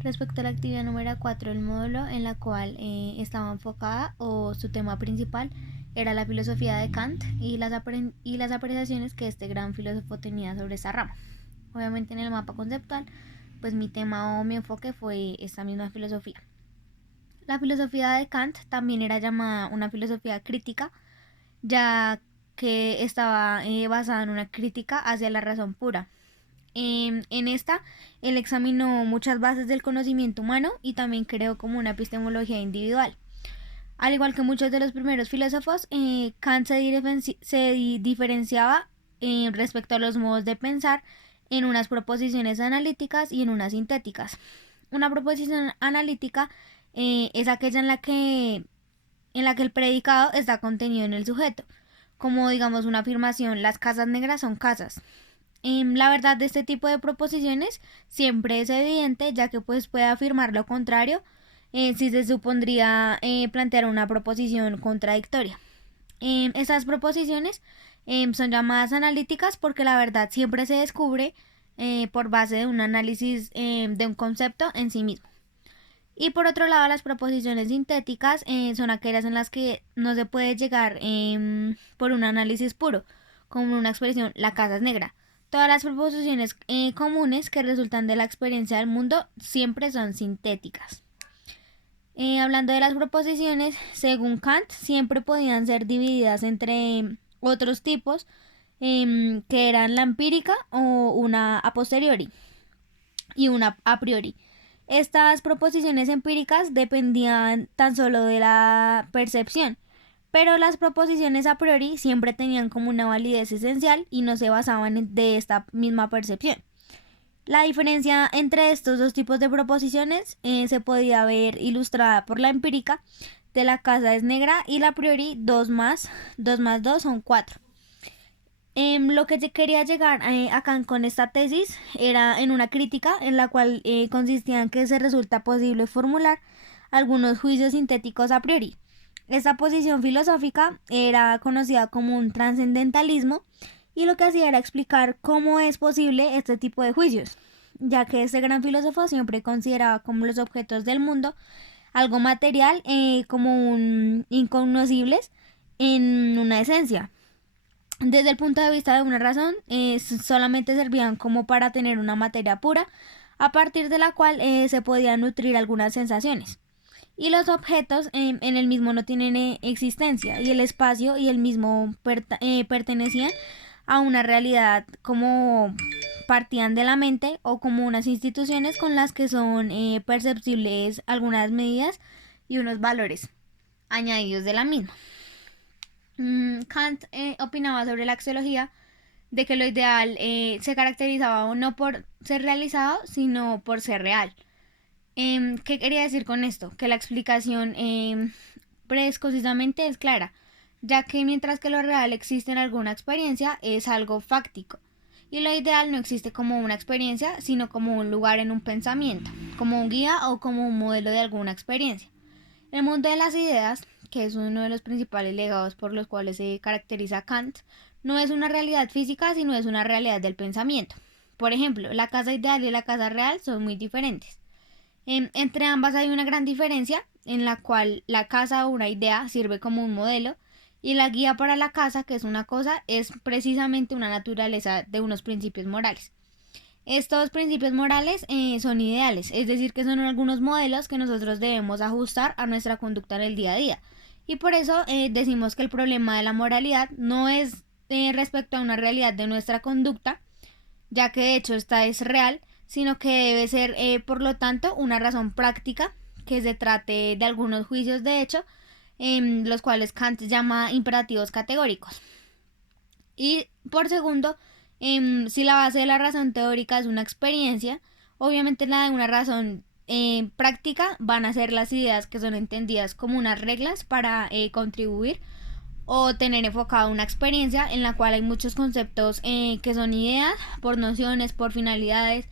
Respecto a la actividad número 4 del módulo, en la cual estaba enfocada o su tema principal era la filosofía de Kant y las apreciaciones que este gran filósofo tenía sobre esa rama. Obviamente en el mapa conceptual, pues mi tema o mi enfoque fue esta misma filosofía. La filosofía de Kant también era llamada una filosofía crítica, ya que estaba basada en una crítica hacia la razón pura. En esta, él examinó muchas bases del conocimiento humano y también creó como una epistemología individual. Al igual que muchos de los primeros filósofos, Kant se diferenciaba respecto a los modos de pensar en unas proposiciones analíticas y en unas sintéticas. Una proposición analítica es aquella en la que el predicado está contenido en el sujeto, como digamos una afirmación: las casas negras son casas. La verdad de este tipo de proposiciones siempre es evidente, ya que pues puede afirmar lo contrario si se supondría plantear una proposición contradictoria. Esas proposiciones son llamadas analíticas porque la verdad siempre se descubre por base de un análisis de un concepto en sí mismo. Y por otro lado, las proposiciones sintéticas son aquellas en las que no se puede llegar por un análisis puro, como una expresión: la casa es negra. Todas las proposiciones comunes que resultan de la experiencia del mundo siempre son sintéticas. Hablando de las proposiciones, según Kant, siempre podían ser divididas entre otros tipos, que eran la empírica o una a posteriori y una a priori. Estas proposiciones empíricas dependían tan solo de la percepción, pero las proposiciones a priori siempre tenían como una validez esencial y no se basaban de esta misma percepción. La diferencia entre estos dos tipos de proposiciones se podía ver ilustrada por la empírica de la casa es negra y la a priori 2 más 2 son 4. Lo que quería llegar acá con esta tesis era en una crítica en la cual consistía en que se resulta posible formular algunos juicios sintéticos a priori. Esta posición filosófica era conocida como un trascendentalismo y lo que hacía era explicar cómo es posible este tipo de juicios, ya que este gran filósofo siempre consideraba como los objetos del mundo algo material, como incognoscibles en una esencia. Desde el punto de vista de una razón, solamente servían como para tener una materia pura, a partir de la cual se podían nutrir algunas sensaciones. Y los objetos en el mismo no tienen existencia, y el espacio y el mismo pertenecían a una realidad como partían de la mente o como unas instituciones con las que son perceptibles algunas medidas y unos valores añadidos de la misma. Kant opinaba sobre la axiología de que lo ideal se caracterizaba no por ser realizado, sino por ser real. ¿Qué quería decir con esto? Que la explicación precisamente es clara, ya que mientras que lo real existe en alguna experiencia, es algo fáctico. Y lo ideal no existe como una experiencia, sino como un lugar en un pensamiento, como un guía o como un modelo de alguna experiencia. El mundo de las ideas, que es uno de los principales legados por los cuales se caracteriza Kant, no es una realidad física, sino es una realidad del pensamiento. Por ejemplo, la casa ideal y la casa real son muy diferentes. Entre ambas hay una gran diferencia, en la cual la casa o una idea sirve como un modelo y la guía para la casa, que es una cosa, es precisamente una naturaleza de unos principios morales. Estos principios morales son ideales, es decir, que son algunos modelos que nosotros debemos ajustar a nuestra conducta en el día a día. Y por eso decimos que el problema de la moralidad no es respecto a una realidad de nuestra conducta, ya que de hecho esta es real, sino que debe ser, por lo tanto, una razón práctica que se trate de algunos juicios de hecho, los cuales Kant llama imperativos categóricos. Y por segundo, si la base de la razón teórica es una experiencia, obviamente la de una razón práctica van a ser las ideas que son entendidas como unas reglas para contribuir o tener enfocada una experiencia en la cual hay muchos conceptos que son ideas, por nociones, por finalidades,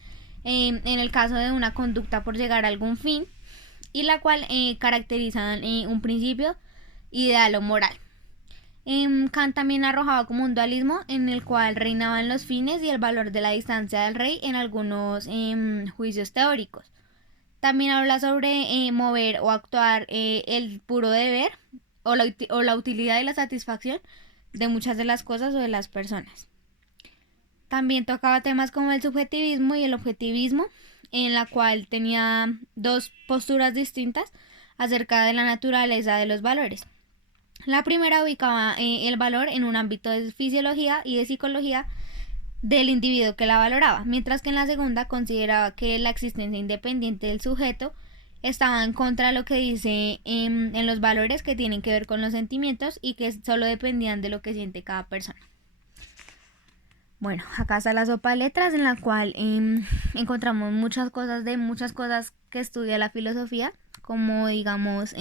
en el caso de una conducta por llegar a algún fin, y la cual caracterizan un principio ideal o moral. Kant también arrojaba como un dualismo en el cual reinaban los fines y el valor de la distancia del rey en algunos juicios teóricos. También habla sobre mover o actuar el puro deber o la utilidad y la satisfacción de muchas de las cosas o de las personas. También tocaba temas como el subjetivismo y el objetivismo, en la cual tenía dos posturas distintas acerca de la naturaleza de los valores. La primera ubicaba el valor en un ámbito de fisiología y de psicología del individuo que la valoraba, mientras que en la segunda consideraba que la existencia independiente del sujeto estaba en contra de lo que dice en los valores que tienen que ver con los sentimientos y que solo dependían de lo que siente cada persona. Bueno, acá está la sopa de letras en la cual encontramos muchas cosas que estudia la filosofía, como digamos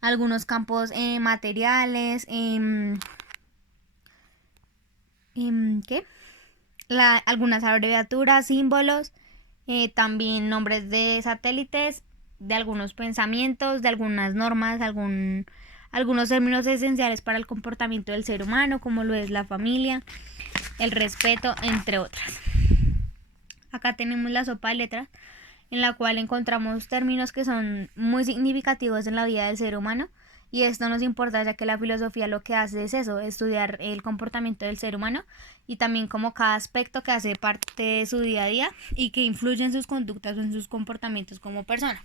algunos campos materiales, ¿qué? Algunas abreviaturas, símbolos, también nombres de satélites, de algunos pensamientos, de algunas normas, algunos términos esenciales para el comportamiento del ser humano, como lo es la familia, el respeto, entre otras. Acá tenemos la sopa de letras, en la cual encontramos términos que son muy significativos en la vida del ser humano, y esto nos importa ya que la filosofía lo que hace es eso, estudiar el comportamiento del ser humano y también como cada aspecto que hace parte de su día a día y que influye en sus conductas o en sus comportamientos como persona.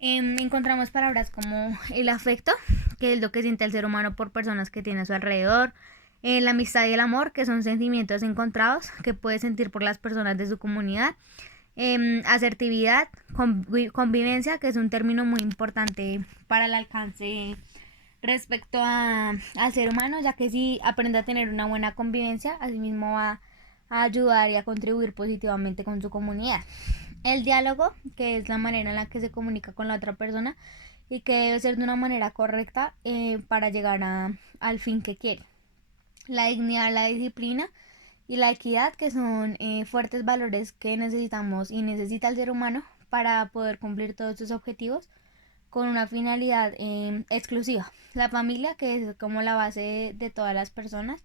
Encontramos palabras como el afecto, que es lo que siente el ser humano por personas que tiene a su alrededor, la amistad y el amor, que son sentimientos encontrados que puede sentir por las personas de su comunidad, asertividad, convivencia, que es un término muy importante para el alcance respecto al ser humano, ya que si aprende a tener una buena convivencia, asimismo va a ayudar y a contribuir positivamente con su comunidad. El diálogo, que es la manera en la que se comunica con la otra persona y que debe ser de una manera correcta para llegar al fin que quiere. La dignidad, la disciplina y la equidad, que son fuertes valores que necesitamos y necesita el ser humano para poder cumplir todos sus objetivos con una finalidad exclusiva. La familia, que es como la base de todas las personas,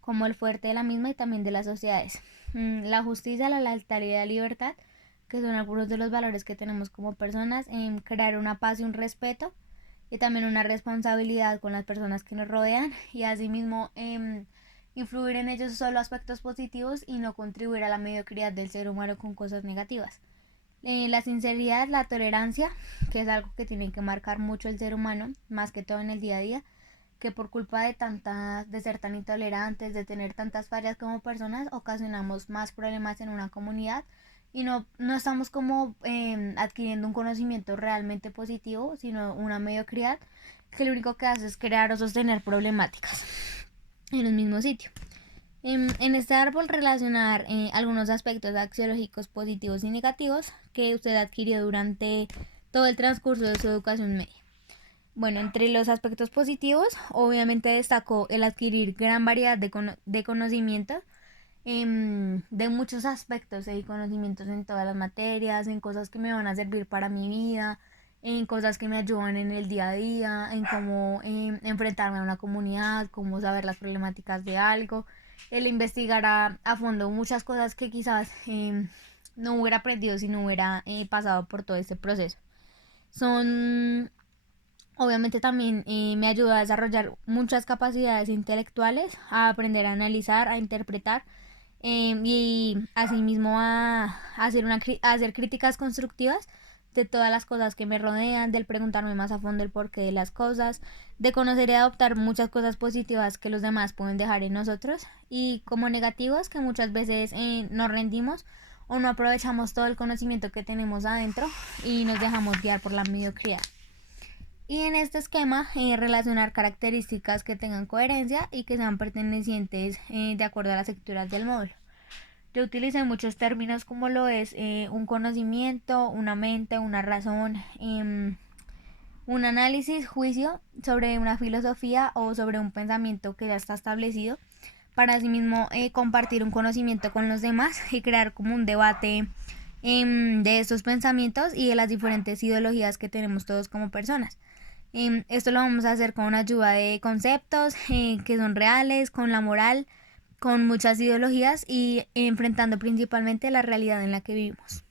como el fuerte de la misma y también de las sociedades. La justicia, la lealtad y la libertad, que son algunos de los valores que tenemos como personas, crear una paz y un respeto y también una responsabilidad con las personas que nos rodean y asimismo influir en ellos solo aspectos positivos y no contribuir a la mediocridad del ser humano con cosas negativas. La sinceridad, la tolerancia, que es algo que tiene que marcar mucho el ser humano, más que todo en el día a día, que por culpa de ser tan intolerantes, de tener tantas fallas como personas, ocasionamos más problemas en una comunidad y no estamos como adquiriendo un conocimiento realmente positivo, sino una mediocridad que lo único que hace es crear o sostener problemáticas en el mismo sitio. En este árbol relacionar algunos aspectos axiológicos positivos y negativos que usted adquirió durante todo el transcurso de su educación media. Bueno, entre los aspectos positivos, obviamente destacó el adquirir gran variedad de conocimiento de muchos aspectos y conocimientos en todas las materias, en cosas que me van a servir para mi vida, en cosas que me ayudan en el día a día, en cómo enfrentarme a una comunidad, cómo saber las problemáticas de algo, el investigar a fondo muchas cosas que quizás no hubiera aprendido si no hubiera pasado por todo este proceso. Obviamente también me ayuda a desarrollar muchas capacidades intelectuales, a aprender a analizar, a interpretar y asimismo a hacer críticas constructivas de todas las cosas que me rodean, del preguntarme más a fondo el porqué de las cosas, de conocer y adoptar muchas cosas positivas que los demás pueden dejar en nosotros y como negativos que muchas veces nos rendimos o no aprovechamos todo el conocimiento que tenemos adentro y nos dejamos guiar por la mediocridad. Y en este esquema relacionar características que tengan coherencia y que sean pertenecientes de acuerdo a las estructuras del módulo. Yo utilicé muchos términos como lo es un conocimiento, una mente, una razón, un análisis, juicio sobre una filosofía o sobre un pensamiento que ya está establecido para asimismo compartir un conocimiento con los demás y crear como un debate de estos pensamientos y de las diferentes ideologías que tenemos todos como personas. Esto lo vamos a hacer con una ayuda de conceptos que son reales, con la moral, con muchas ideologías y enfrentando principalmente la realidad en la que vivimos.